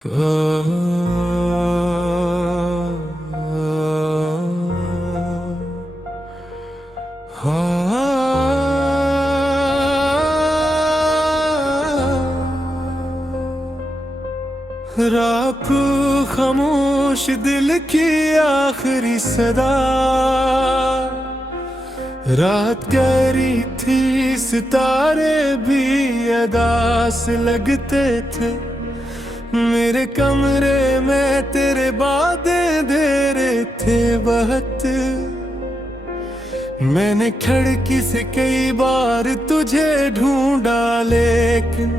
राखू खामोश दिल की आखिरी सदा, रात गहरी थी सितारे भी अदास लगते थे। मेरे कमरे में तेरे बातें दे रहे थे बहुत। मैंने खिड़की से कई बार तुझे ढूंढा लेकिन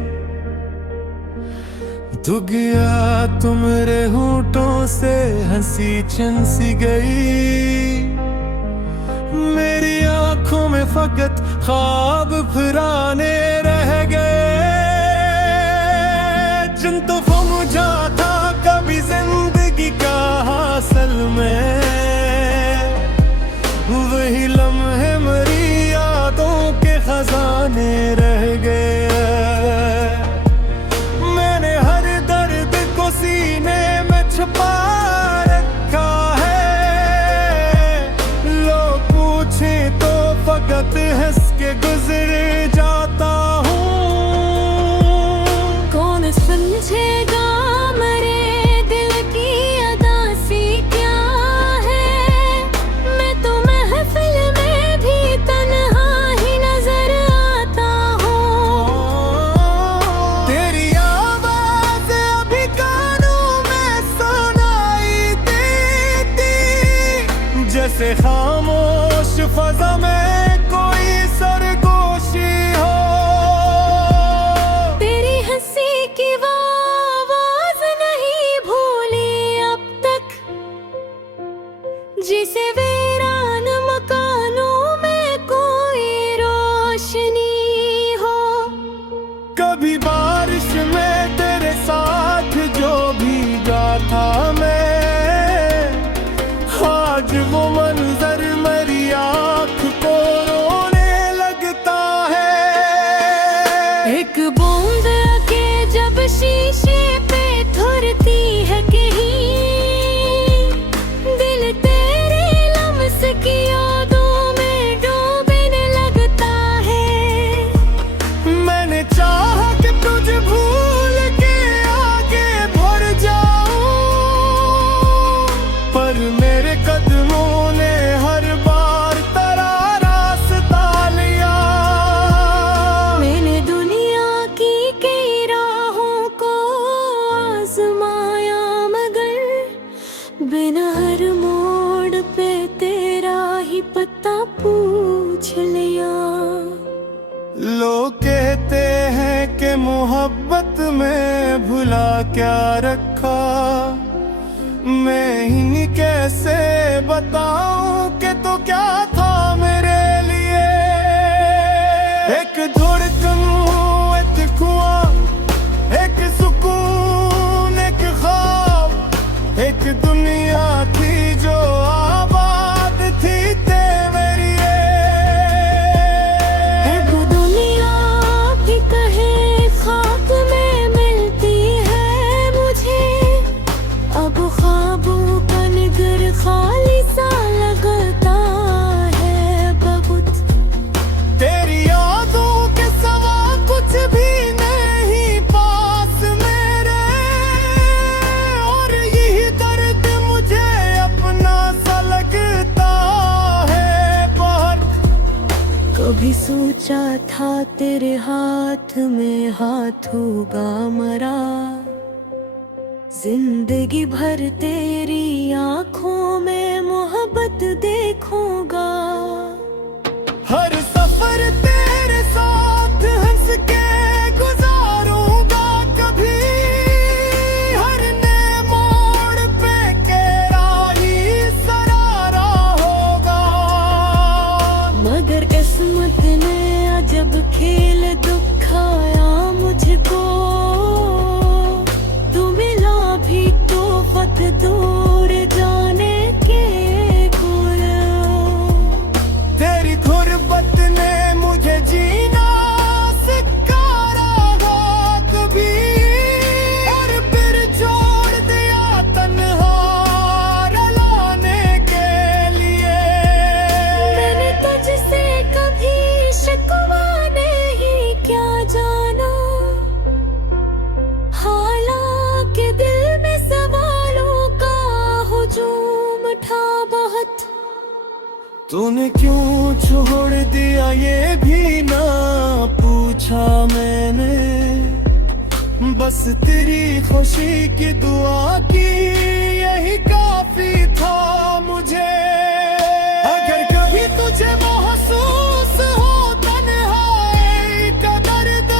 तू गया तो मेरे होठों से हंसी चन सी गई। मेरी आंखों में फकत ख्वाब फुराने रह गए, जिन तो मुझा था कभी जिंदगी का हासिल में। वही लम्हे मेरी यादों के खजाने रह गए। मैंने हर दर्द को सीने में छुपा रखा है। लोग पूछे तो फकत हंस के गुजर जाता हूँ। कौन समझेगा मेरे दिल की अदासी क्या है। मैं तो महफिल में भी तन्हा ही नजर आता हूँ। तेरी आवाज अभी कानों में सुनाई देती, जैसे खामोश फजा में कोई सरगोशी हो। तेरी हंसी की वो आवाज नहीं भूली अब तक, जिसे वीरान मकानों में कोई रोशनी हो। कभी बारिश में तेरे साथ जो भीगा था मैं, आज वो मंजर मेरी आँख को रोने लगता है। एक बूंद के जब शीशे पे धुरती है कहीं, दिल तेरे लम्स की यादों में डूबने लगता है। मैंने चाहा कि तुझे भूल के आगे बढ़ जाऊं, पर मेरे कदमों ने हर बार तेरा रास्ता लिया। मैंने दुनिया की कई राहों को आजमाया, मगर बिना हर मोड़ पे तेरा ही पता पूछ लिया। लोग कहते हैं कि मोहब्बत में भुला क्या रखा, मैं ही कैसे बताऊं कि तो क्या था मेरे लिए। एक धड़कन, एक कुआं, एक सुकून, एक ख्वाब, एक दुनिया थी जो आबाद थी तेरे लिए। एक दुनिया भी कहे खाक में मिलती है मुझे। अब ख्वाबों का निगर खाली सा लगता है बहुत। तेरी यादों के सवा कुछ भी नहीं पास मेरे, और यही दर्द मुझे अपना सा लगता है बहुत। कभी सोचा था तेरे हाथ में हाथ होगा मरा, जिंदगी भर तेरी आंखों में मोहब्बत देखूंगा। हर सफर तेरे साथ हंस के गुजारूंगा कभी, हर नए मोड़ पे तेरा ही सरारा होगा। मगर किस्मत ने अजब खेल दिखाया मुझको, तू मिला भी तो वक्त दूर जाने के गुल। तेरी गुर्बत ने मुझे जीना सिखाया कभी, और फिर जो तूने क्यों छोड़ दिया ये भी ना पूछा मैंने, बस तेरी खुशी की दुआ की यही काफी था मुझे। अगर कभी तुझे महसूस हो तन्हाई का दर्द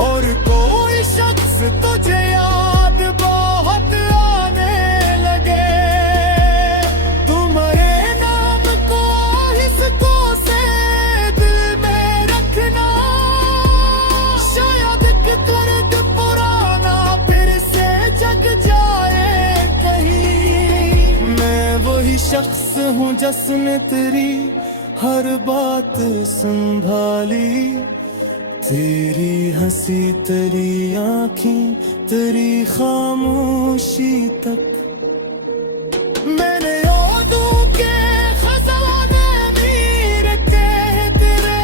और कोई शख्स तुझे याद बहुत आने लगे, तुम्हारे नाम को हिस्सों से दिल में रखना, शायद कि दर्द पुराना फिर से जग जाए कहीं। मैं वही शख्स हूँ जिसने तेरी हर बात संभाली, तेरी हंसी तेरी आँखें तेरी खामोशी तक। मैंने यादों के खजाने मीरते तेरे,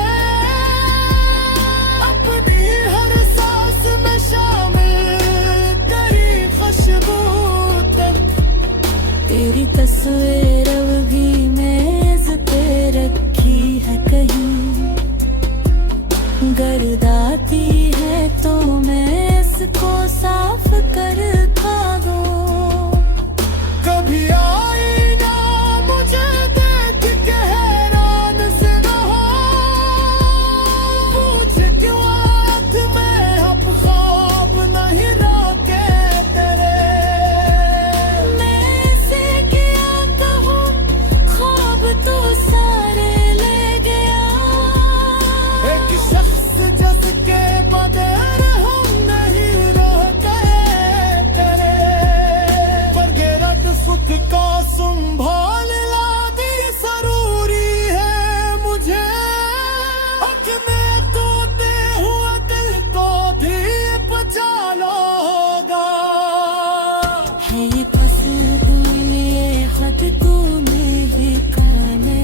अपनी हर सांस में शामिल तेरी खुशबू तक। तेरी तस्वीर भी मेज पे रखी है कहीं, गर्द आती है तो मैं इसको साफ कर खा दूं। कभी आई ना मुझे देख के हैरान से रहा, पूछ क्यों आँख में अब ख्वाब नहीं रोके तेरे। मैं से क्या कहूँ ख्वाब तो सारे ले गया, एक शख्स जिसके बगैर हम नहीं रह गए तेरे, पर गैरत सुख का संभाल लादी जरूरी है मुझे। अपने तोते हुए दिल को भी बचा लोगा, है ये पसंद ये खत तूने लिखाने।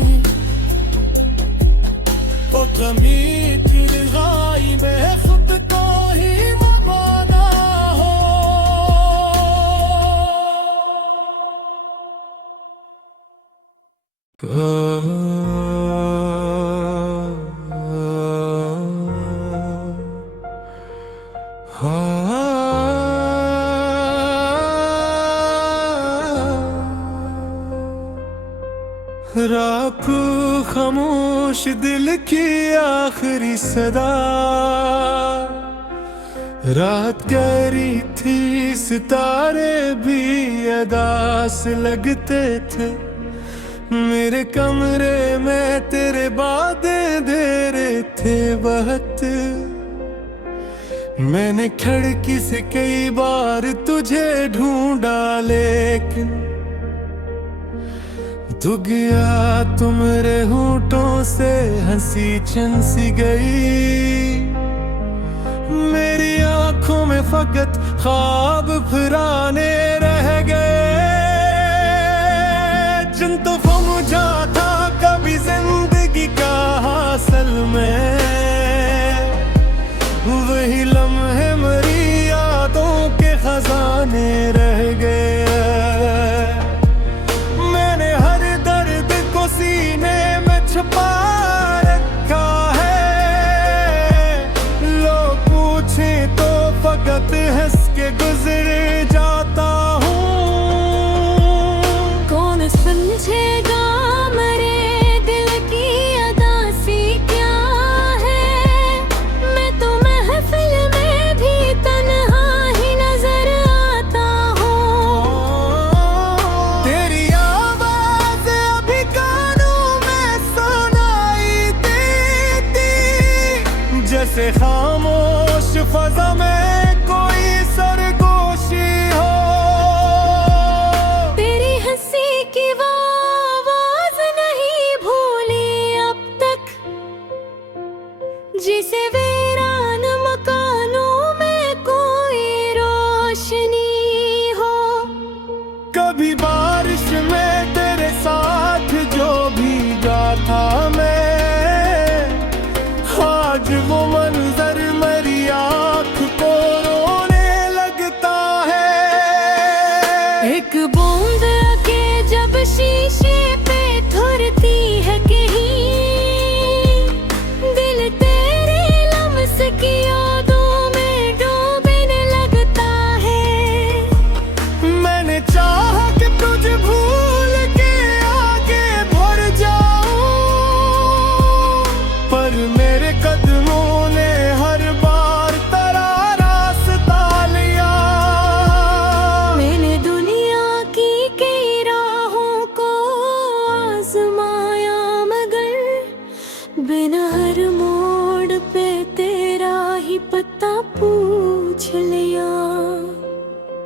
तो कमी की लगाई में खुद को ही मबाना हो। राखू खामोश दिल की आखिरी सदा, रात गहरी थी सितारे भी अदा से लगते थे, मेरे कमरे में तेरे बातें दे रहे थे बहुत। मैंने खिड़की से कई बार तुझे ढूंढा लेकिन तू गया, तुम मेरे होठों से हंसी चन सी गई। मेरी आंखों में फकत ख्वाब फुराने रह गए, जिन तो मुझा था कभी जिंदगी का हासिल में, वही लम्हे मेरी यादों के खजाने रह गए। सीने में छुपा रखा है, लोग पूछे तो फकत हंस के गुजर जाता हूँ। कौन समझेगा मेरे दिल की अदासी क्या है, मैं तो महफिल में भी तन्हा ही नजर आता हूँ। तेरी आवाज अभी जैसे खामोश फजा में कोई सरगोश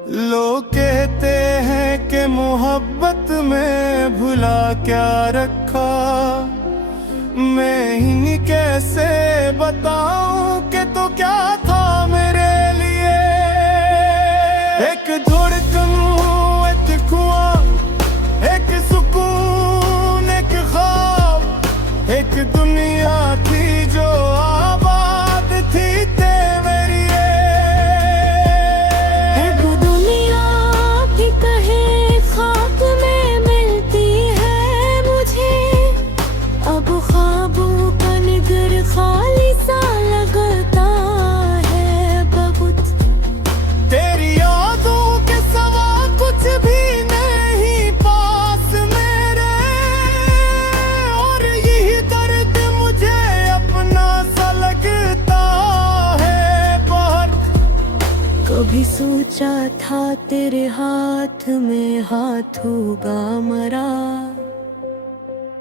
लोग कहते हैं कि मोहब्बत में भुला क्या रखा, मैं ही कैसे बताऊं कि तो क्या था मेरे लिए। एक धड़कन, एक कुआं, एक सुकून, एक ख्वाब, एक दुनिया थी जो आबाद थी तेरे लिए। एक दुनिया भी कहे खाक में मिलती है मुझे, अब ख्वाबों का निगर खाली सा लगता है बहुत। तेरी यादों के सवा कुछ भी नहीं पास मेरे, और यही दर्द मुझे अपना सा लगता है बहुत। कभी सोचा था तेरे हाथ में हाथ होगा मरा,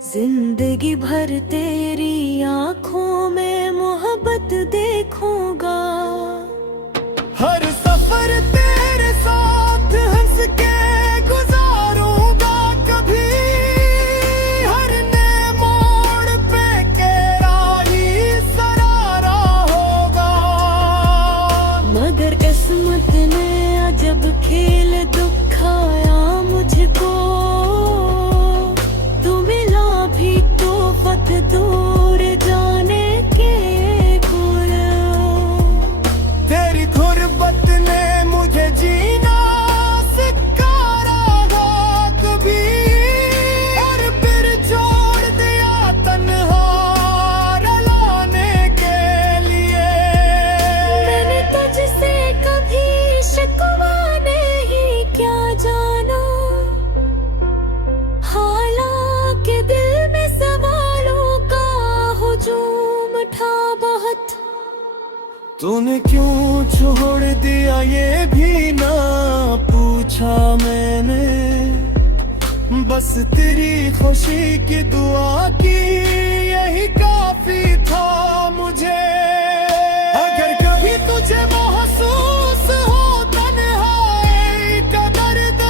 जिंदगी भर तेरी आंखों में मोहब्बत देखूंगा। हर सफर तेरे साथ हंस के गुजारूंगा कभी, हर नए मोड़ पे तेरा ही सरारा होगा। मगर किस्मत ने अजब खेल दिखाया मुझको, तू मिला भी तो वक्त दूर जाने के गुर। तेरी गुर्बत ने मुझे जीना सिखाया कभी, और फिर छोड़ दिया तन्हा रुलाने के लिए। मैंने तुझसे कभी शिकवा नहीं क्या जाना, हालांकि दिल में सवालों का हुजूम था बहुत। तूने क्यों छोड़ दिया ये भी ना पूछा मैंने, बस तेरी खुशी की दुआ की यही काफी था मुझे। अगर कभी तुझे महसूस हो तन्हाई का दर्द,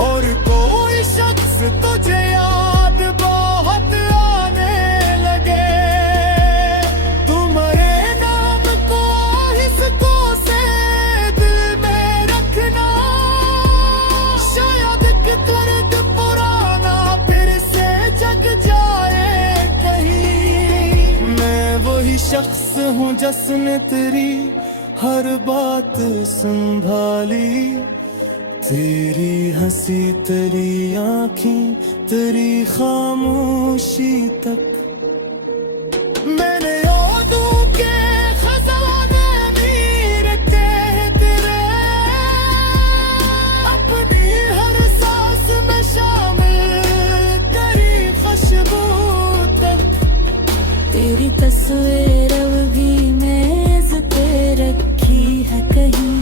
और कोई शख्स तुझे याद बहुत आने लगे, तुम्हारे नाम को हिस्सों से दिल में रखना। शायद कि दर्द पुराना फिर से जग जाए कहीं। मैं वही शख्स हूँ जिसने तेरी हर बात संभाली, तेरी हंसी, तेरी आँखें, तेरी खामोशी तक। मैंने यादों के खजाने मीर के तेरे, अपनी हर सांस में शामिल तेरी खुशबू तक। तेरी तस्वीर अब भी मेज पे रखी है कहीं,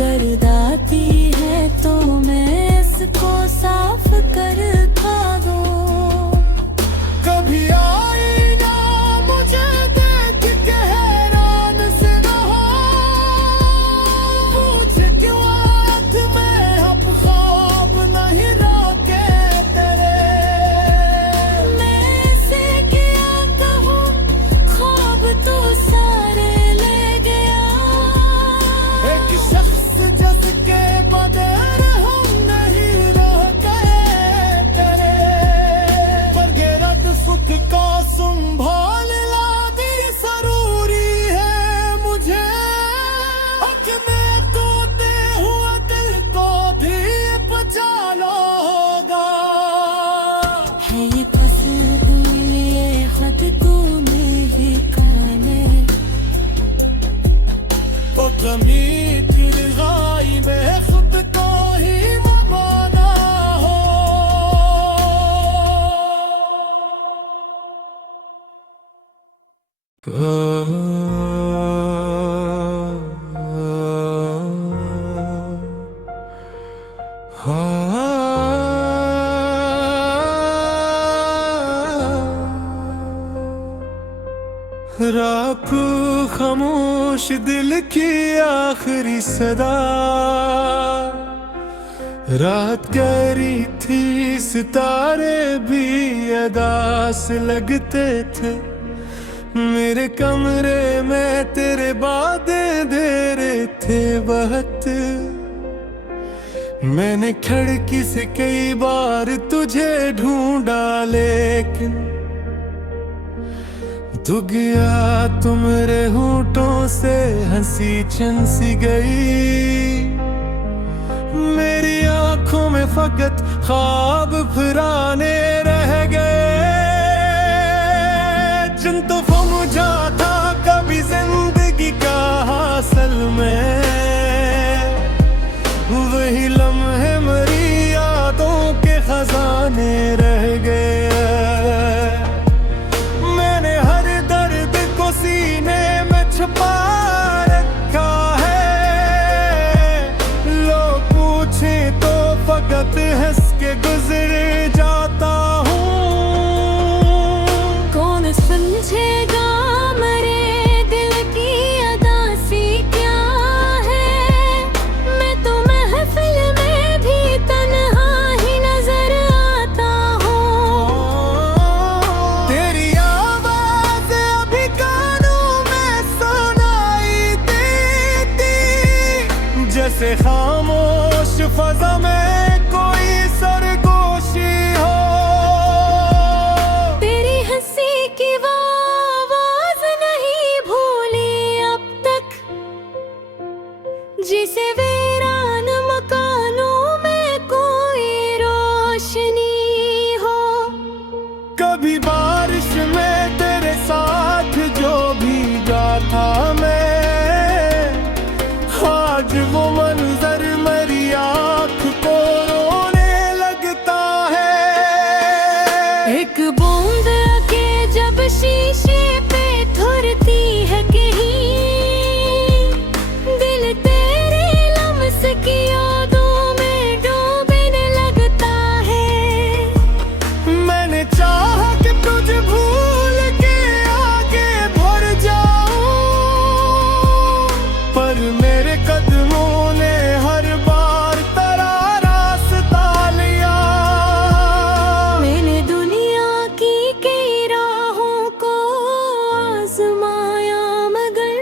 गर्द आती है तो मैं इसको साफ कर खा दूं। कभी आई ना मुझे देख के हैरान से ना हो, पूछ क्यों आँख में अब ख्वाब नहीं रोके तेरे। मैं से क्या कहूँ, ख्वाब तो सारे ले गया। एक शख्स जिसके बगैर हम नहीं रह गए तेरे, पर गिरद सुख का संभाल लादी जरूरी है मुझे। अपने टूटे हुए दिल को भी बचा लो होगा। है ये फसल ये खत तुम्हें ही खाने, तो कमी फिर गाई में खुद को ही मबाना हो। राख खामोश दिल की आखिरी सदा। रात गहरी थी, सितारे भी अदास लगते थे। मेरे कमरे में तेरे बातें दे रहे थे बहुत। मैंने खिड़की से कई बार तुझे ढूंढा, लेकिन तू गया तो मेरे होठों से हंसी छिन सी गई। मेरी आंखों में फकत ख्वाब पुराने रह गए, जिन तो मुझा था कभी जिंदगी का हासिल में। वही लम्हे मेरी यादों के खजाने रह गए। मैंने हर दर्द को सीने में छुपा रखा है। लोग पूछे तो फकत हंस के गुजर जाता हूँ। कौन समझेगा मेरे दिल की अदासी क्या है। मैं तो महफिल में भी तन्हा ही नजर आता हूँ। तेरी आवाज अभी कानों में सुनाई देती, जैसे खामोश फजा में कोई सरगोशी हो। तेरी हंसी की वो आवाज नहीं भूली अब तक, जिसे वीरान मकानों में कोई रोशनी हो। कभी बारिश में तेरे साथ जो भीगा था मैं, आज वो मंजर मेरी आँख को रोने लगता है। एक बूंद के जब शीशे पे धुरती है कहीं, दिल तेरे लम्स की यादों में डूबने लगता है। मैंने चाहा कि तुझे भूल के आगे बढ़ जाऊं, पर मेरे कदमों ने हर बार तेरा रास्ता लिया। मैंने दुनिया की कई राहों को आजमाया, मगर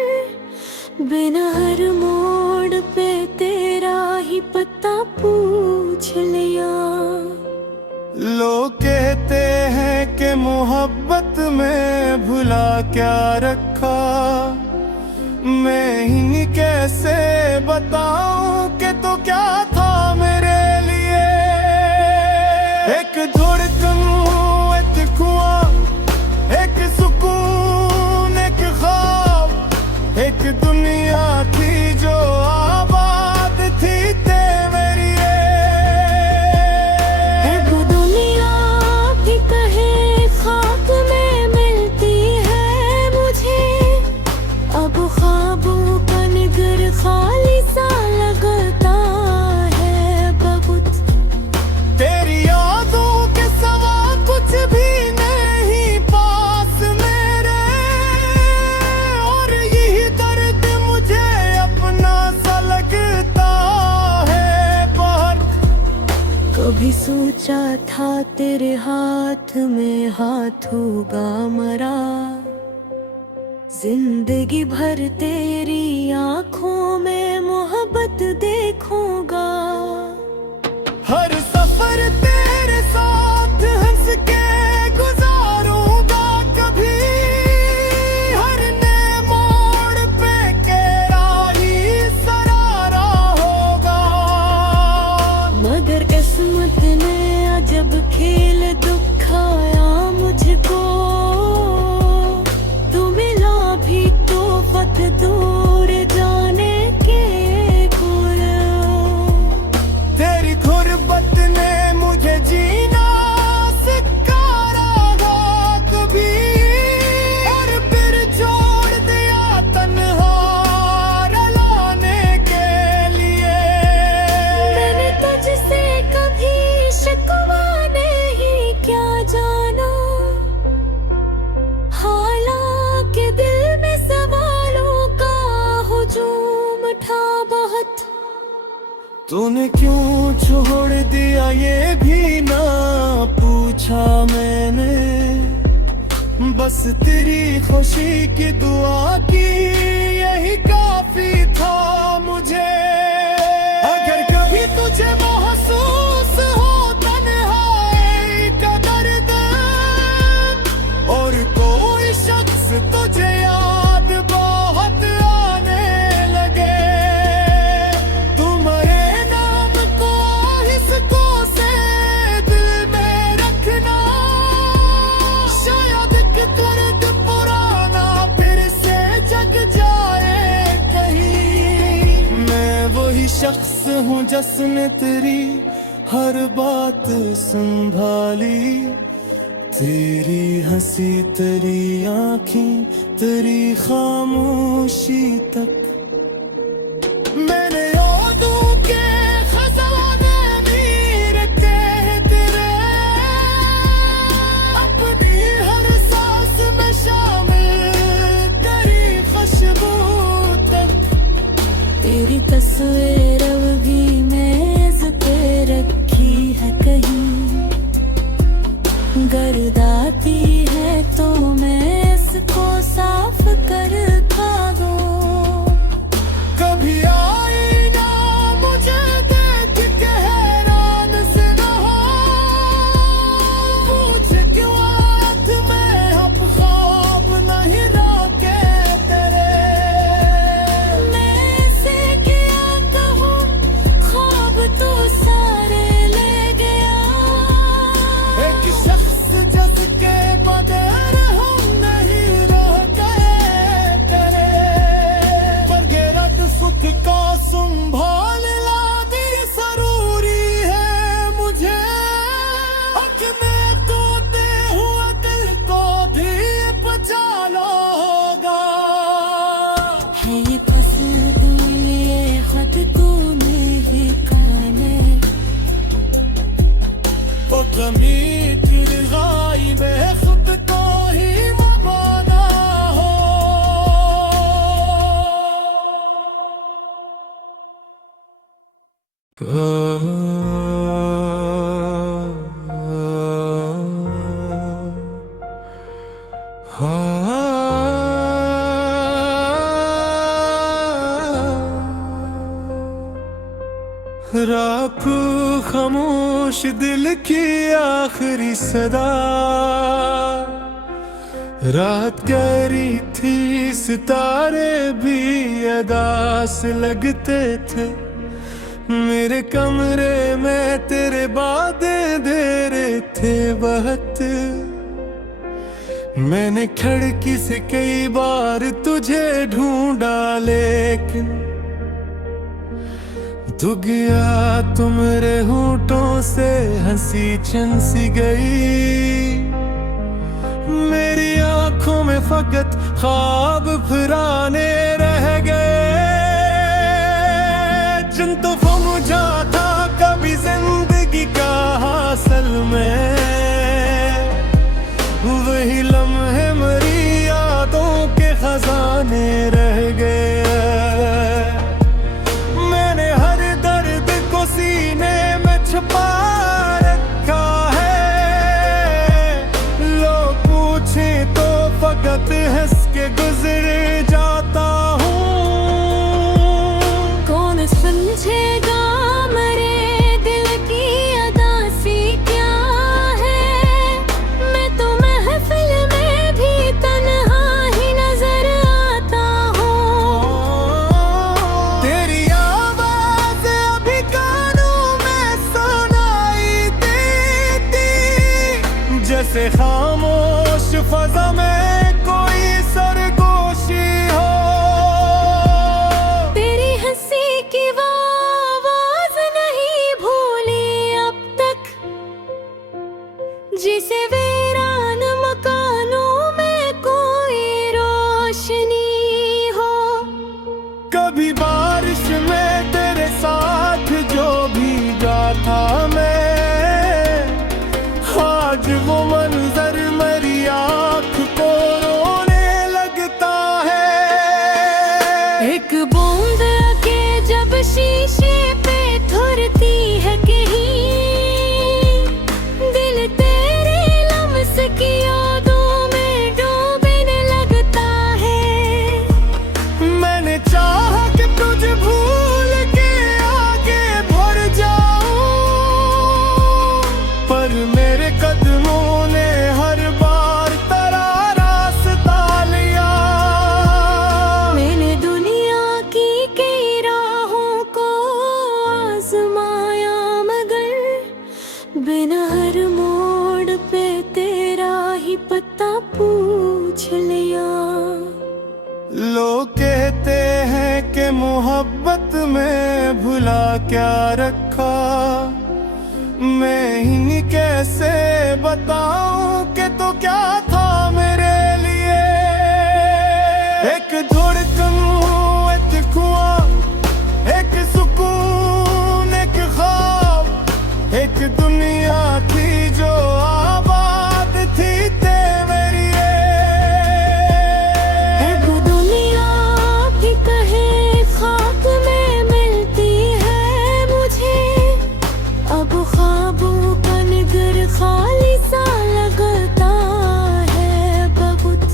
बिना हर मोड़ पे तेरा ही पता पूछ लिया। लोग कहते हैं कि मोहब्बत में भुला क्या रखा, मैं ही कैसे बताऊं कि तो क्या था मेरे लिए। एक धड़कन, एक कुआं, एक सुकून, एक ख्वाब, एक दुनिया थी जो आबाद थी तेरे लिए। एक दुनिया भी कहे खाक में मिलती है मुझे। अब ख्वाबों का निगर खाली सा लगता है बहुत। तेरी यादों के सवा कुछ भी नहीं पास मेरे, और यही दर्द मुझे अपना सा लगता है बहुत। कभी सोचा था तेरे हाथ में हाथ होगा मरा, जिंदगी भर तेरी आंखों में मोहब्बत देखूंगा। हर सफर तेरे साथ हंस के गुजारूंगा कभी, हर नए मोड़ पे तेरा ही सरारा होगा। मगर किस्मत ने अजब खेल दिखाया मुझको, तू मिला भी तो फत दूर जाने के गुर। तेरी गुर्बत तूने क्यों छोड़ दिया ये भी ना पूछा मैंने, बस तेरी खुशी की दुआ की यही काफी था मुझे। अगर कभी तुझे महसूस हो तन्हाई का दर्द और कोई शख्स तुझे याद बहुत आने लगे, तुम्हारे नाम को हिस्सों से दिल में रखना, शायद कि दर्द पुराना फिर से जग जाए कहीं। मैं वही शख्स हूँ जिसने तेरी हर बात संभाली, तेरी हंसी तेरी आँखें तेरी खामोशी तक। मैंने यादों के खजाने मीरते तेरे, अपनी हर सांस में शामिल तेरी खुशबू तक। तेरी तस्वीर अवगी मेज पे रखी है कहीं, गर्द आती है तो मैं इसको साफ कर खा दूं। कभी आई ना मुझे देख के हैरान से रहा, पूछ क्यों रात में अब ख्वाब नहीं रोके तेरे। मैं से क्या कहूँ ख्वाब तो सारे ले गया, एक शख्स जिसके बगैर हम नहीं रह गए तेरे, पर गैरत सुख का संभालना भी जरूरी है मुझे। अपने टूटे हुए दिल को भी बचा लोगा। है ये पसंद ये खत तूने ही काने, तो कमी गाई में खुद को ही मबाना हो। राखू खामोश दिल की आखिरी सदा, रात गहरी थी सितारे भी अदास लगते थे, मेरे कमरे में तेरे बातें दे रहे थे बहुत। मैंने खिड़की से कई बार तुझे ढूंढा लेकिन तू गया तो मेरे होठों से हंसी छिन सी गई। मेरी आंखों में फकत ख्वाब पुराने रह गए, जिन तो मुझा था कभी जिंदगी का हासिल में, वही लम्हे मेरी यादों के खजाने रह गए। सीने में छुपा रखा है, लोग पूछे तो फकत हंस के गुजर जाता हूँ। कौन समझेगा मेरे दिल की अदासी क्या है, मैं तो महफिल में भी तन्हा ही नजर आता हूँ। तेरी आवाज अभी जैसे खामोश फजा में कोई सरगोशी हो। तेरी हंसी की वो आवाज नहीं भूली अब तक, जिसे वीरान मकानों में कोई रोशनी हो। कभी बारिश में तेरे साथ जो भीगा था मैं, आज वो मंजर मेरी आँख को मोहब्बत में भुला क्या रखा। मैं ही कैसे बताऊं कि तो क्या था मेरे लिए। एक धड़कन, एक कुआं, एक सुकून, एक ख्वाब, एक दुनिया थी जो आबाद थी तेरे लिए। एक दुनिया भी कहे खाक में मिलती है मुझे। अब ख्वाबों का निगर खाली सा लगता है बहुत।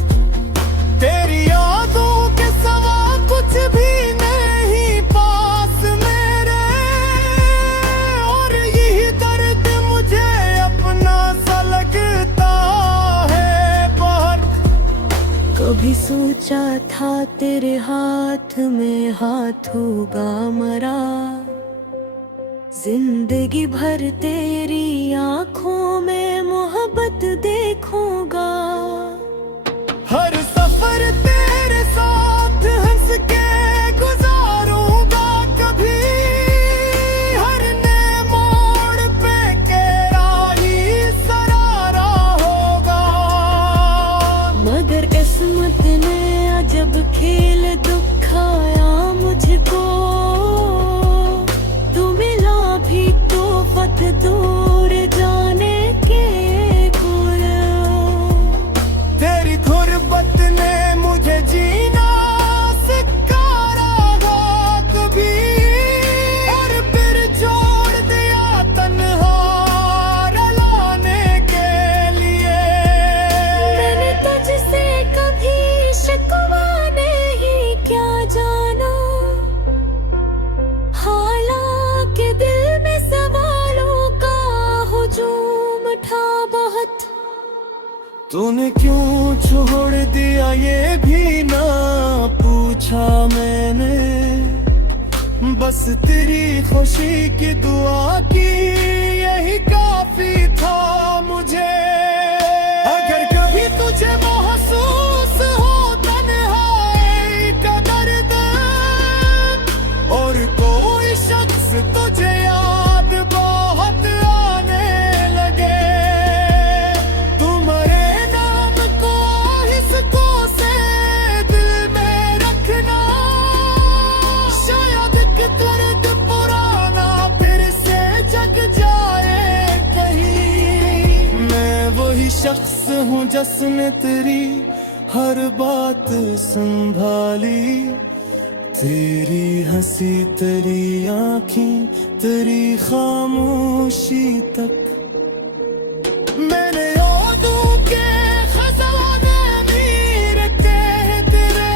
तेरी यादों के सवा कुछ भी नहीं पास मेरे। और यही दर्द मुझे अपना सा लगता है बहुत। कभी सोचा था तेरे हाथ में हाथ होगा मरा। जिंदगी भर तेरी आंखों में मोहब्बत देखूंगा। हर सफर तेरे साथ हंस के गुजारूंगा कभी। हर नए मोड़ पे तेरा ही सरारा होगा। मगर किस्मत ने अजब खेल दिखाया मुझको। तू मिला भी तो फत दूर जाने के गुर। तेरी गुर्बत ने मुझे जीना सिखाया कभी। और फिर छोड़ दिया तन्हा रुलाने के लिए। मैंने तुझसे कभी शिकवा नहीं क्या जाना। हालांकि दिल में सवालों का हुजूम था बहुत। तूने क्यों छोड़ दिया ये भी ना पूछा मैंने। बस तेरी खुशी की दुआ की यही काफी था मुझे। अगर कभी तुझे महसूस हो तन्हाई का दर्द। और कोई शख्स तुझे याद बहुत आने लगे। तुम्हारे नाम को हिस्सों से दिल में रखना। शायद एक दर्द पुराना फिर से जग जाए कहीं। मैं वही शख्स हूँ जिसने तेरी हर बात संभाली। तेरी हंसी, तेरी आँखें, तेरी खामोशी तक। मैंने यादों के खजाने मीर के तेरे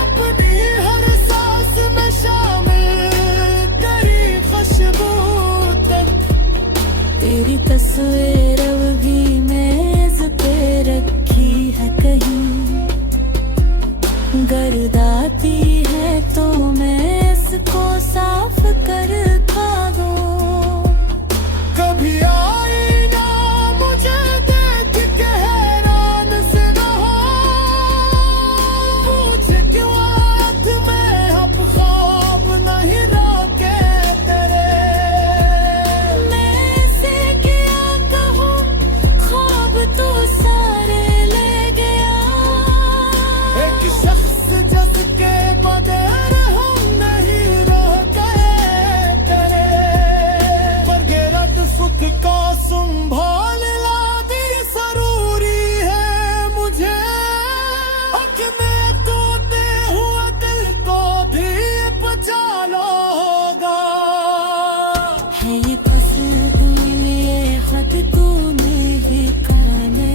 अपनी हर सांस में शामिल तेरी खुशबू तक। तेरी तस्वीर भी मेज पे रखी है कहीं। गर्दाती है तो मैं इसको साफ कर खा दूं। कभी आई ना मुझे देख के हैरान से ना हो। पूछ क्यों आँख में अब ख्वाब नहीं रोके तेरे। मैं से क्या कहूँ ख्वाब तो सारे ले गया। एक शख्स जिसके बगैर हम नहीं रह गए तेरे। पर गैरत सुख का संभालना भी जरूरी है मुझे। अपने टूटे हुए दिल को भी बचा लो होगा। है ये पसंद लिए खत तूने ही खाने।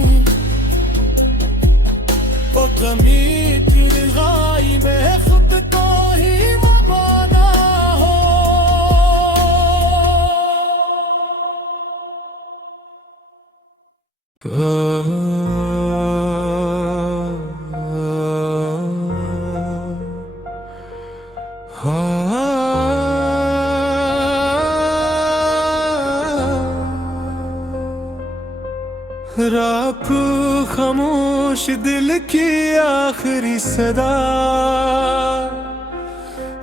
तो कमी की दिखाई में खुद को ही मबाना हो। राखू खामोश दिल की आखिरी सदा।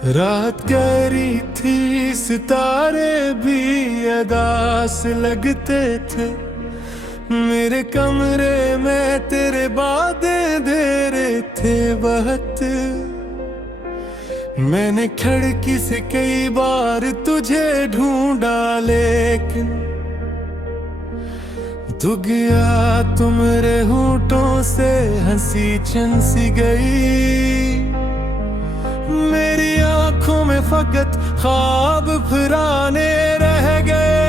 रात गहरी थी, सितारे भी अदास लगते थे। मेरे कमरे में तेरे बातें दे रहे थे बहुत। मैंने खिड़की से कई बार तुझे ढूंढा, लेकिन तू गया तो मेरे होठों से हंसी चन सी गई। मेरी आंखों में फकत ख्वाब पुराने रह गए,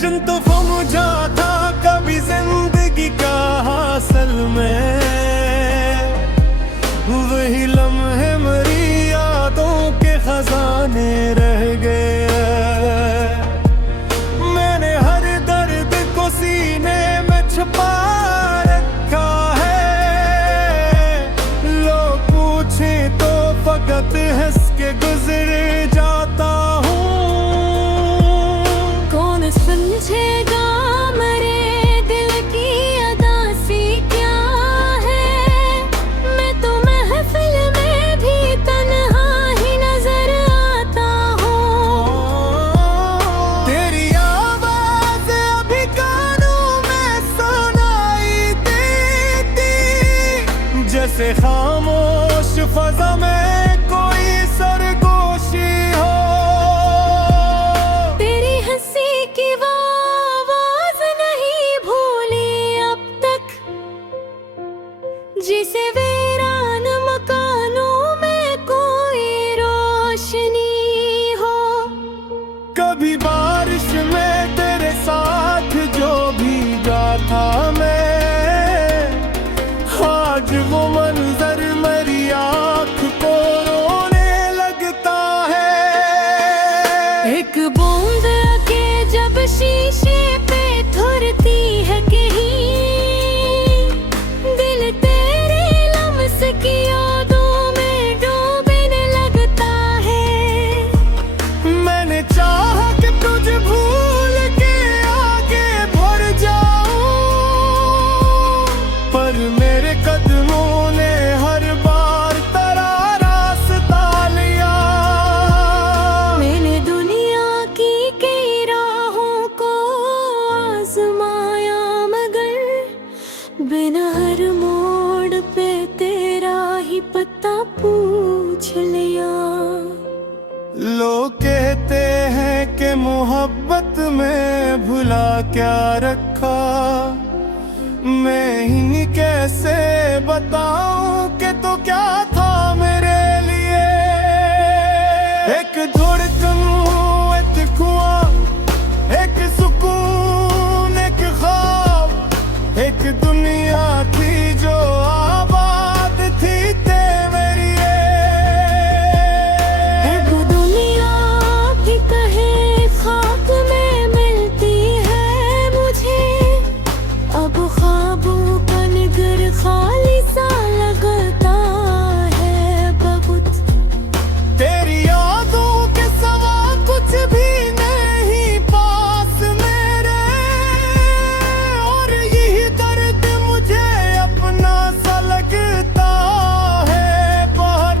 जिन तो मुझा था कभी जिंदगी का हासिल में। वही लम्हे मेरी यादों के खजाने रह गए। मैंने हर दर्द को सीने में छुपा रखा है। लोग पूछे तो फकत हंस के गुजर जाता हूँ। कौन समझेगा मेरे दिल की अदासी क्या है। मैं तो महफिल में भी तन्हा ही नजर आता हूँ। तेरी आवाज अभी कानों में सुनाई देती, जैसे खामोश फजा में कोई सरगोशी हो। तेरी हंसी की वो आवाज नहीं भूली अब तक, जिसे वीरान मकानों में कोई रोशनी हो। कभी बारिश में तेरे साथ जो भीगा था मैं, आज वो मंजर मेरी आँख को रोने लगता है। एक बूंद के जब शीशे पे धुरती है कहीं, दिल तेरे लम्स की यादों में डूबने लगता है। मैंने चाहा कि तुझे भूल के आगे बढ़ जाऊं, पर मेरे कदमों ने हर बार तेरा रास्ता लिया। मैंने दुनिया की कई राहों को आजमाया, मगर बिना हर मोड़ पे तेरा ही पता पूछ लिया। लोग कहते हैं कि मोहब्बत में भुला क्या रखा। मैं ही कैसे बताऊं कि तो क्या था मेरे लिए। एक धड़कन, एक कुआं, एक सुकून, एक ख्वाब, एक दुनिया थी जो आबाद थी तेरे लिए। एक दुनिया भी कहे खाक में मिलती है मुझे। अब ख्वाबों का निगर खाली सा लगता है बहुत। तेरी यादों के सवा कुछ भी नहीं पास मेरे, और यही दर्द मुझे अपना सा लगता है बहुत।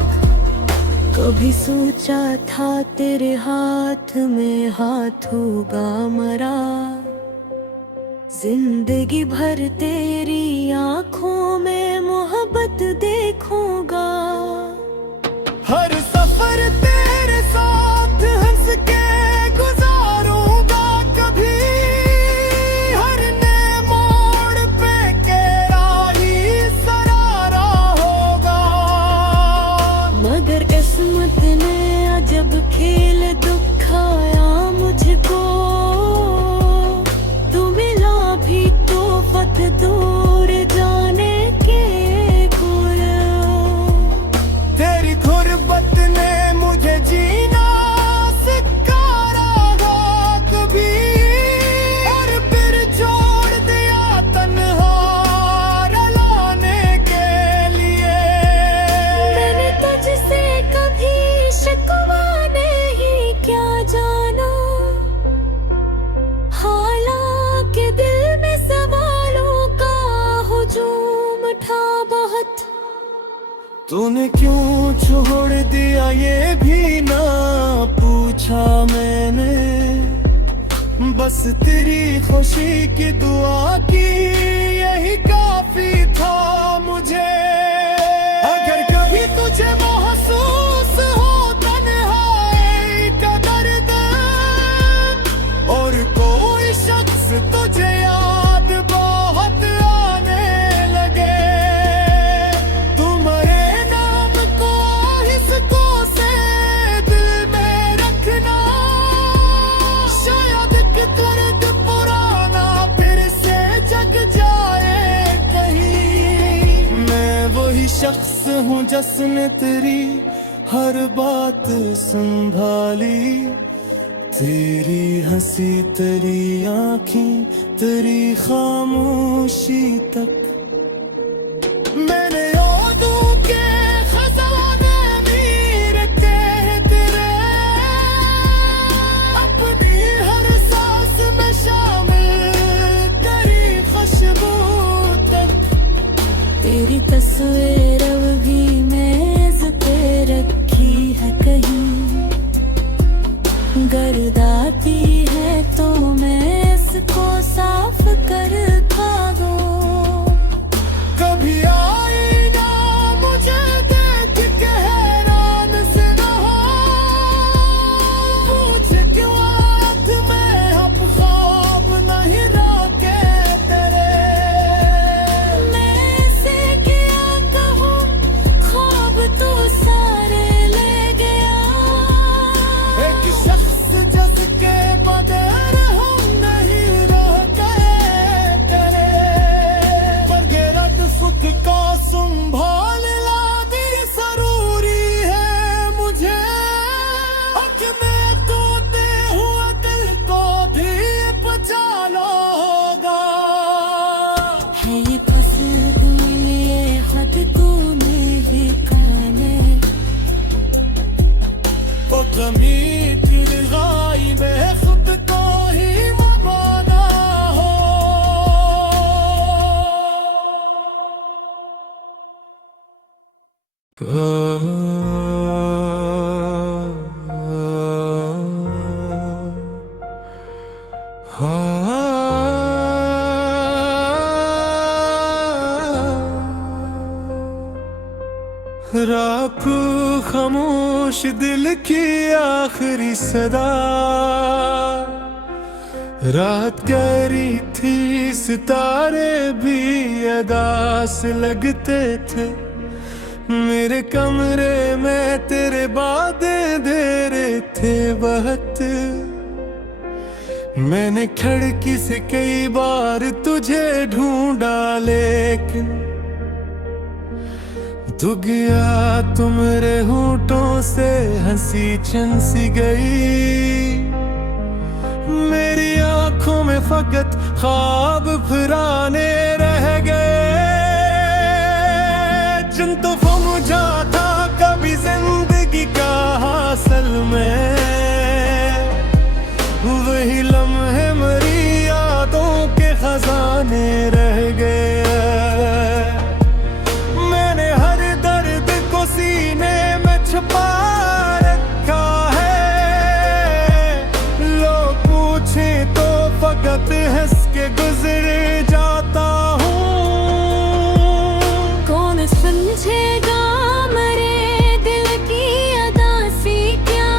कभी सोचा था तेरे हाथ में हाथ होगा मरा, जिंदगी भर तेरी आंखों में मोहब्बत देखूंगा। हर सफर तेरे साथ हंस के गुजारूंगा कभी। हर नए मोड़ पे तेरा ही सरारा होगा। मगर किस्मत ने अजब खेल दिखाया मुझको। तू मिला भी तो फत दूर जाने के गुल। तेरी गुर्बत ने मुझे जीना सिखाया कभी, और फिर छोड़ दिया तन्हा रुलाने के लिए। मैंने तुझसे कभी शिकवा नहीं तूने क्यों छोड़ दिया ये भी ना पूछा मैंने, बस तेरी खुशी की दुआ की यही काफी था मुझे। अगर कभी तुझे महसूस हो तन्हाई का दर्द और कोई शख्स तुझे याद बहुत आने लगे, तुम्हारे नाम को हिस्सों से दिल में रखना, शायद दर्द पुराना फिर से जग जाए कहीं। मैं वही शख्स हूँ जिसने तेरी हर बात संभाली, तेरी हंसी तेरी आँखें तेरी खामोशी तक। मैंने यादों के खजाने मीर के तेरे अपनी हर सांस में शामिल, तेरी खुशबू तक। तेरी तस्वीर अब भी मेज पे रखी है कहीं, गर्द आती है तो मैं इसको साफ कर खा दूं। कभी आई ना मुझे देख के हैरान से ना हो, पूछ क्यों आँख में अब ख्वाब नहीं रोके तेरे। मैं से क्या कहूँ ख्वाब तो सारे ले गया, एक शख्स जिसके बगैर हम नहीं रह गए तेरे, पर गिरद सुख का संभाल लादी जरूरी है मुझे। अपने टूटे हुए दिल को भी बचा लो होगा। है ये फसल ये खत तूने ही खाने, वो कमी थी लगाई मैं खुद को ही मबाना हो। राखू खामोश दिल की आखिरी सदा, रात गहरी थी सितारे भी अदास लगते थे, मेरे कमरे में तेरे बातें दे रहे थे बहुत। मैंने खिड़की से कई बार तुझे ढूंढा लेकिन तू गया, तू मेरे होठों से हंसी चन सी गई, मेरी आंखों में फकत ख्वाब फुराने रह गए, जिन तो मुझा था कभी जिंदगी का हासिल में, वही लम्हे मेरी यादों के खजाने रह गए। मैंने हर दर्द को सीने में छुपा रखा है, लोग पूछे तो फकत हंस के गुजर जाता हूँ। कौन समझेगा मेरे दिल की अदासी क्या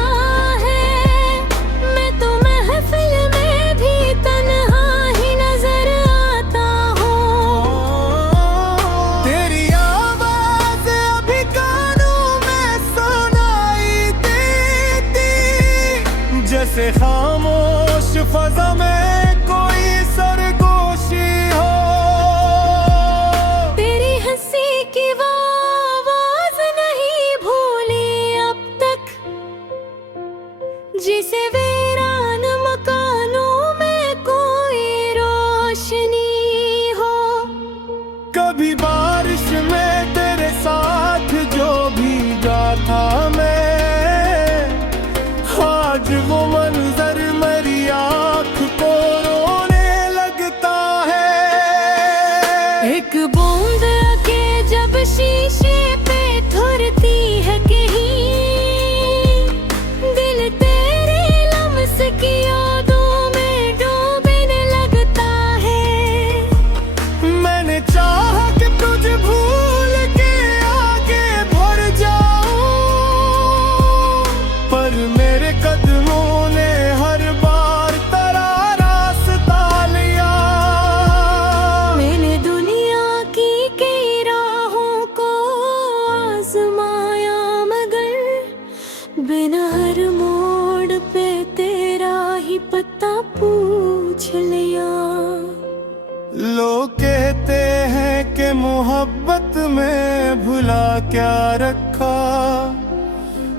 है, मैं तो महफिल में भी तन्हा ही नजर आता हूँ। तेरी आवाज अभी कानों में सुनाई देती, जैसे खामोश फजा में कोई सरगोशी हो। तेरी हंसी की वो आवाज नहीं भूली अब तक, जिसे वीरान मकानों में कोई रोशनी हो। कभी बारिश में तेरे साथ जो भीगा था मैं, आज वो मंजर मेरी आँख को रोने लगता है। एक बूंद के जब शीशे पे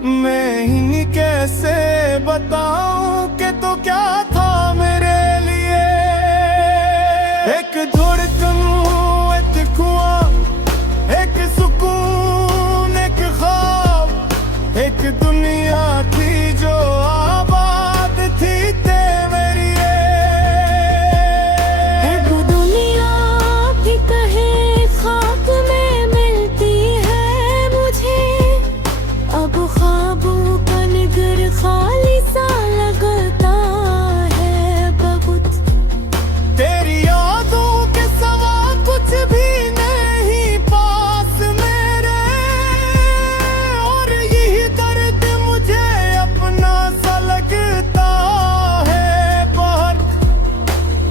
मैं ही कैसे बताऊं कि तो क्या था मेरे लिए। एक धड़कन, एक कुआं, एक सुकून, एक ख्वाब, एक दुनिया थी जो आबाद थी तेरे लिए। एक दुनिया भी कहे खाक में मिलती है मुझे, अब ख्वाबों का निगर खाली सा लगता है बहुत। तेरी यादों के सवा कुछ भी नहीं पास मेरे, और यही दर्द मुझे अपना सा लगता है बहुत।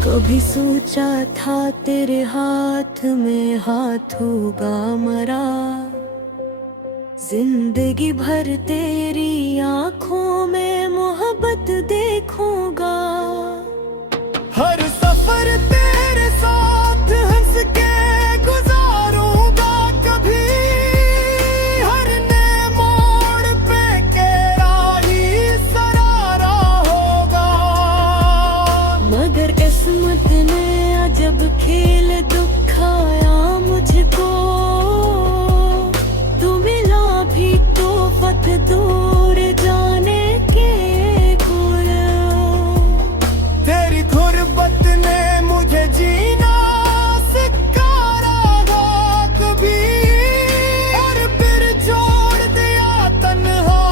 कभी सोचा था तेरे हाथ में हाथ होगा मरा, जिंदगी भर तेरी आंखों में मोहब्बत देखूंगा। हर सफर तेरे साथ हंस के गुजारूंगा कभी, हर नए मोड़ पे तेरा ही सहारा होगा। मगर किस्मत ने अजब खेल दिखाया मुझको, तू मिला भी तो फत दूर जाने के गुर। तेरी गुर्बत ने मुझे जीना सिखाया कभी, और फिर छोड़ दिया तन्हा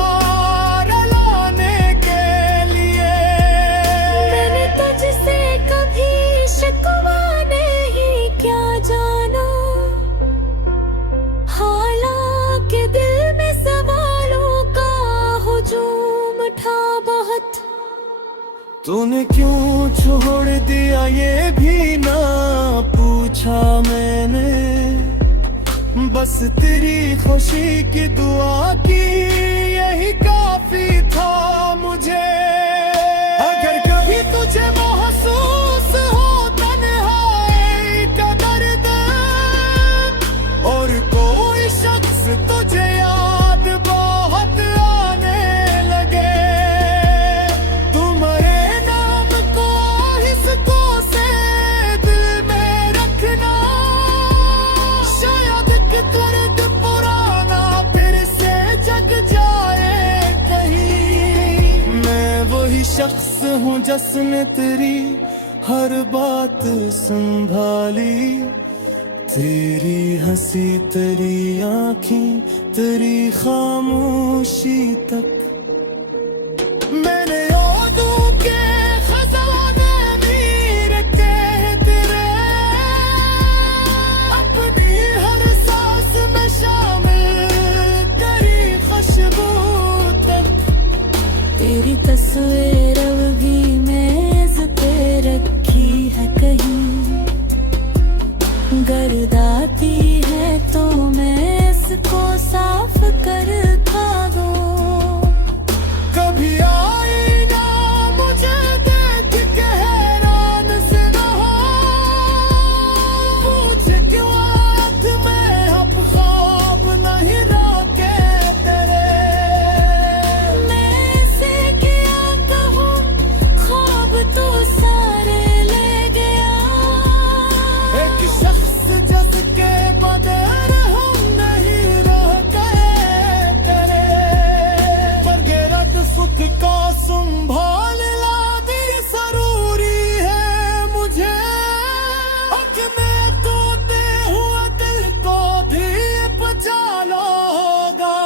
रुलाने के लिए। मैंने तुझसे कभी शिकवा नहीं क्या जाना, हालांकि दिल में सवालों का हुजूम था बहुत। तूने क्यों छोड़ दिया ये भी ना पूछा मैंने, बस तेरी खुशी की दुआ की यही काफी था मुझे। अगर कभी तुझे महसूस हो तन्हाई का दर्द, और कोई शख्स तुझे याद बहुत आने लगे, तुम्हारे नाम को हिस्सों से दिल में रखना। शायद कि दर्द पुराना फिर से जग जाए कहीं। मैं वही शख्स हूँ जिसने तेरी हर बात संभाली, तेरी हंसी, तेरी आँखें, तेरी खामोशी तक। मैंने यादों के खजाने मीर के तेरे, अपनी हर सांस में शामिल तेरी खुशबू तक। तेरी तस्वीर भी मेज पे रखी है कहीं, गर्द आती है तो मैं इसको साफ कर खा दूं। कभी आई ना मुझे देख के हैरान से रहा, पूछे क्यों आँख में अब ख्वाब नहीं रोके तेरे। मैं से क्या कहूँ, ख्वाब तो सारे ले गया। एक शख्स जिसके बगैर हम नहीं रह गए तेरे, पर गैरत सुख का संभाल लादी जरूरी है मुझे। अपने तोते हुए दिल को भी बचा लोगा।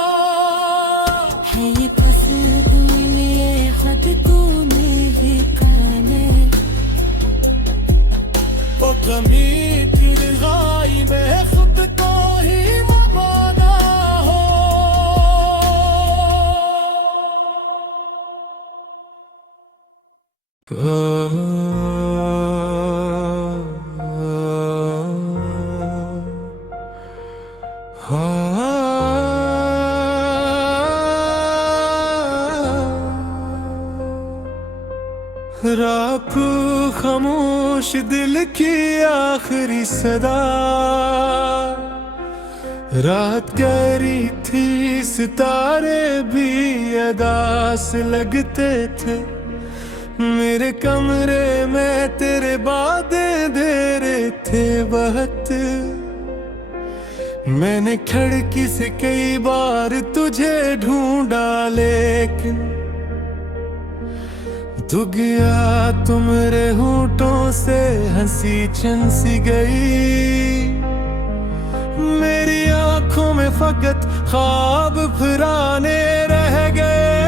है ये पसंद तूने ये खत तूने ही खाने, वो कमी थी गाई में खुद को ही मबाना हो। राख खामोश दिल की आखिरी सदा, रात गहरी थी, सितारे भी अदास लगते थे। मेरे कमरे में तेरे बातें दे रहे थे बहुत। मैंने खिड़की से कई बार तुझे ढूंढा, लेकिन तू गया तो मेरे होठों से हंसी चन सी गई। मेरी आंखों में फकत ख्वाब पुराने रह गए,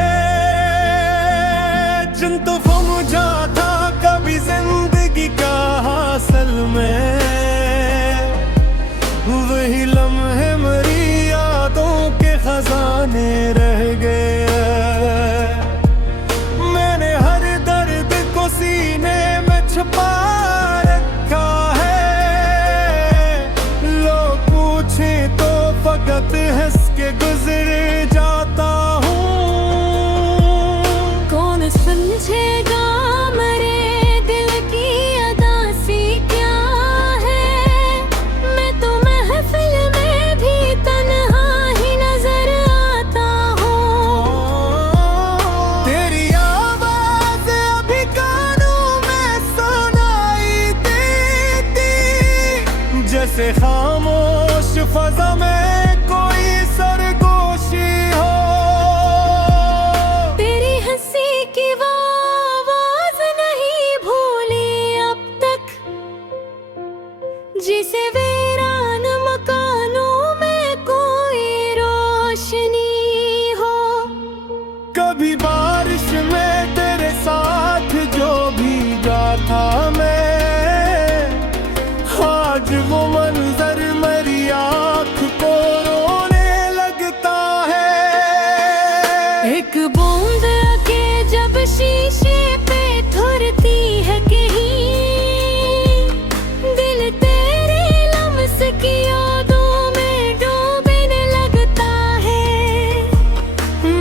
जिन तो मुझा था कभी जिंदगी का हासिल में। वही लम्हे मेरी यादों के खजाने रह गए। मैंने हर दर्द को सीने में छुपा रखा है। लोग पूछे तो फकत हंस के गुजर जाता हूँ। कौन समझेगा मेरे दिल की अदासी क्या है। मैं तो महफिल में भी तन्हा ही नजर आता हूँ। तेरी आवाज अभी कानों में सुनाई देती, जैसे खामोश फजा में कोई सरगोशी हो। तेरी हंसी की वो आवाज नहीं भूली अब तक, जिसे वीरान मकानों में कोई रोशनी हो। कभी बारिश में तेरे साथ जो भीगा था मैं, आज वो मंजर मेरी आँख को रोने लगता है। एक बूंद के जब शीशे पे धुरती है कहीं, दिल तेरे लम्स की यादों में डूबने लगता है।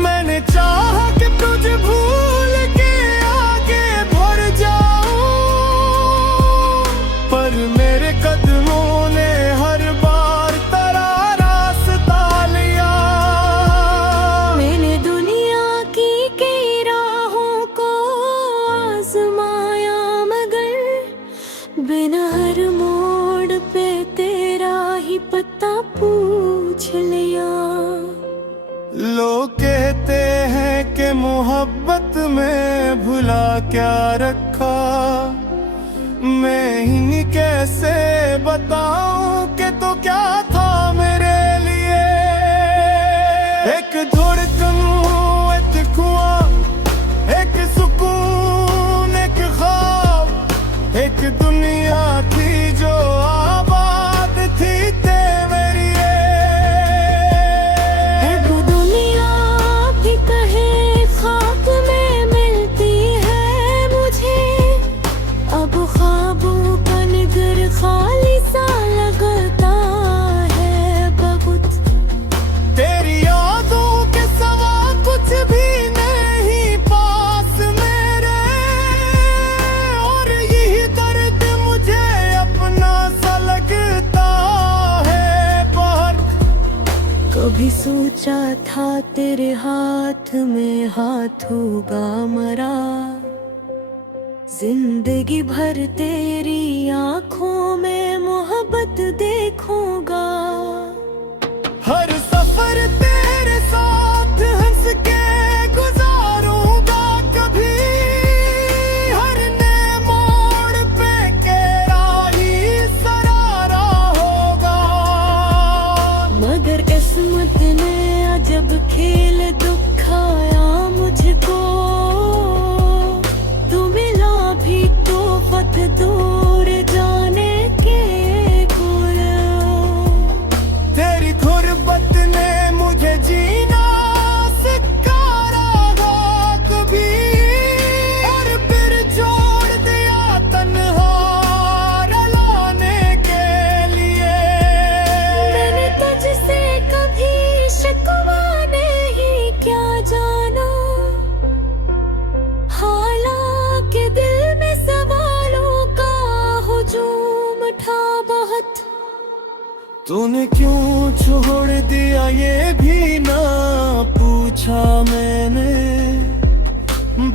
मैंने चाहा कि तुझे भूल के आगे बढ़ जाऊं, पर मेरे कदमों ने हर बार तेरा रास्ता लिया। मैंने दुनिया की कई राहों को आजमाया, मगर बिना हर मोड़ पे तेरा ही पता पूछ लिया। लोग कहते हैं कि मोहब्बत में भुला क्या रखा। मैं ही कैसे बताऊं कि तो क्या था मेरे लिए। एक धड़कन, एक कुआं, एक सुकून, एक ख्वाब, एक दुनिया थी जो आबाद थी तेरे लिए। वो दुनिया भी कहे खाक में मिलती है मुझे। अब ख्वाबों का निगर खाली सा लगता है बहुत। तेरी यादों के सवा कुछ भी नहीं पास मेरे, और यही दर्द मुझे अपना सा लगता है बहुत। कभी सोचा था तेरे हाथ में हाथ होगा मरा, जिंदगी भर तेरी आंखों में मोहब्बत देखूंगा। हर सफर तेरे साथ हंस के गुजारूंगा कभी। हर नए मोड़ पे तेरा ही सरारा होगा। मगर किस्मत ने अजब खेल दिखाया मुझको। तू मिला भी तो वक्त दूर जाने के गुर। तेरी गुर्बत ने मुझे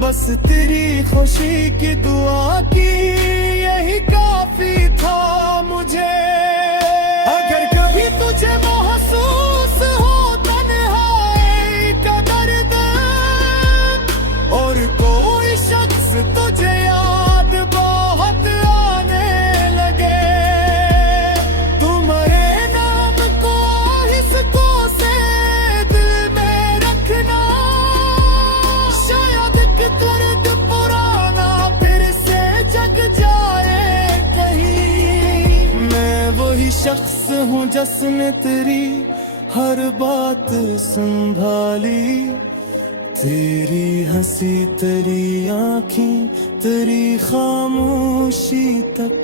बस तेरी खुशी की दुआ की यही काफी था मुझे। अगर कभी तुझे महसूस हो तन्हाई का दर्द और कोई शख्स तुझे याद बहुत आने लगे, तुम्हारे नाम को हिस्सों से दिल में रखना। शायद कि दर्द पुराना फिर से जग जाए कहीं। मैं वही शख्स हूँ जिसने तेरी हर बात संभाली, तेरी हंसी तेरी आँखें तेरी खामोशी तक।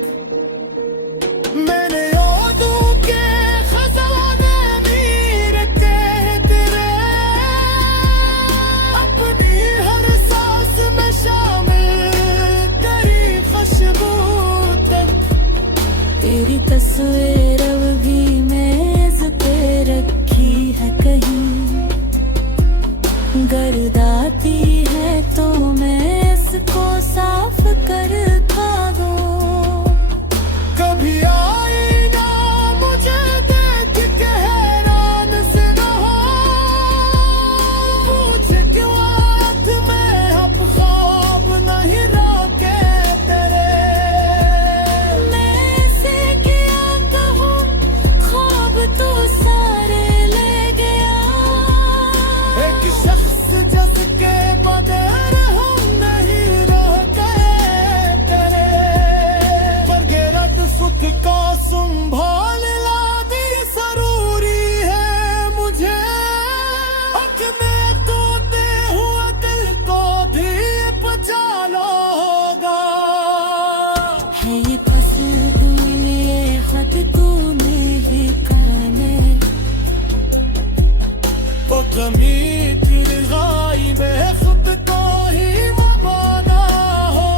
मैंने यादों के खजाने मीर के तेरे अपनी हर सांस में शामिल तेरी खुशबू तक। तेरी तस्वीर अब भी मेज पे रखी है कहीं, गर्द आती है तो मैं इसको साफ कर खा दूं। कभी आई ना मुझे देख के हैरान से न हो, पूछ क्यों आँख में अब ख्वाब नहीं रोके तेरे। मैं ऐसे क्या कहूँ ख्वाब तो सारे ले गया। एक शख्स जिसके बगैर हम नहीं रह गए तेरे, पर गैरत सुख का संभालना भी जरूरी है मुझे। अपने टूटे हुए दिल को भी बचा लो होगा। है ये फसल तूने ये खत तूने ही खाने। वो कमी की रिहाई में खुद को ही मबाना हो।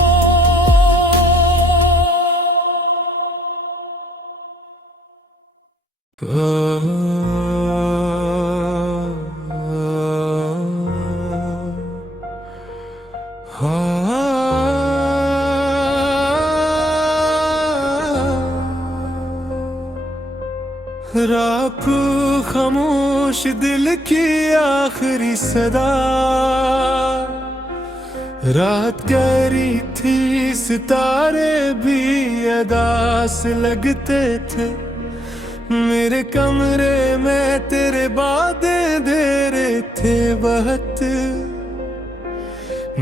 रात खामोश दिल की आखिरी सदा, रात गहरी थी सितारे भी अदास लगते थे। मेरे कमरे में तेरे बातें दे रहे थे बहुत।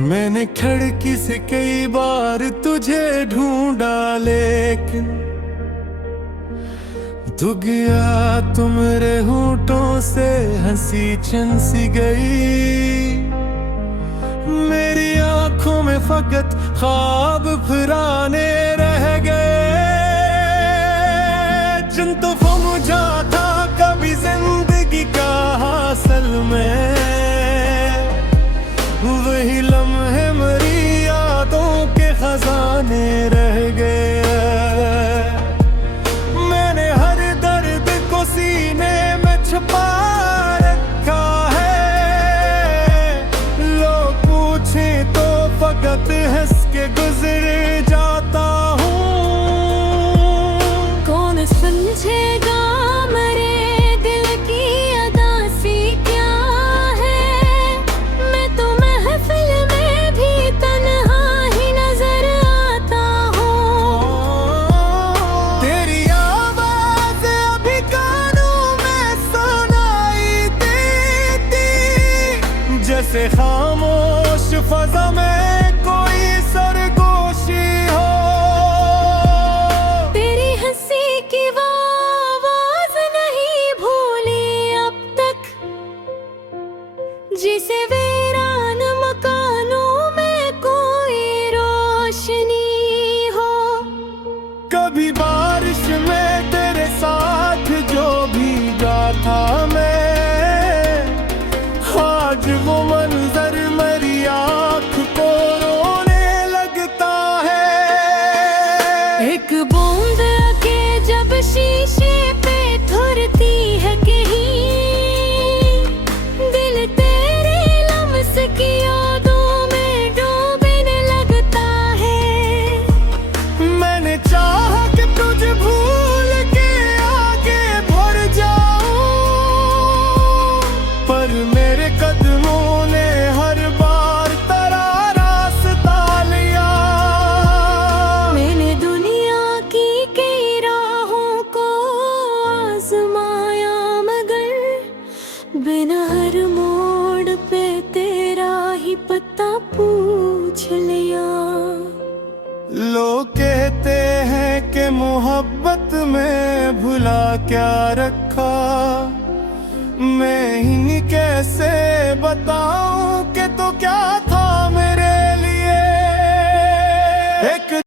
मैंने खिड़की से कई बार तुझे ढूंढा लेकिन तू गया तो मेरे होठों से हंसी छिन सी गई। मेरी आंखों में फकत ख्वाब फुराने रह गए, जिन तो मुझा था कभी जिंदगी का हासिल में। वही लम्हे मेरी यादों के खजाने रह गए। मैंने हर दर्द को सीने में छुपा रखा है, लोग पूछे तो फकत हंस के गुजर जाता हूँ। कौन समझेगा मेरे दिल की अदासी क्या है। मैं तो महफिल में भी तन्हा ही नजर आता हूँ। तेरी आवाज अभी कानों में सुनाई देती, जैसे खामोश फजा में कोई सरगोशी हो। तेरी हंसी की वो आवाज नहीं भूली अब तक, जिसे वीरान मकानों में कोई रोशनी हो। कभी बारिश में तेरे साथ जो भीगा था मैं, आज वो मंजर मेरी आँख को रोने लगता है। एक बूंद के जब शीशे पे धुरती है कहीं, दिल तेरे लम्स की यादों में डूब पता पूछ लिया। लोग कहते हैं कि मोहब्बत में भुला क्या रखा, मैं ही कैसे बताऊं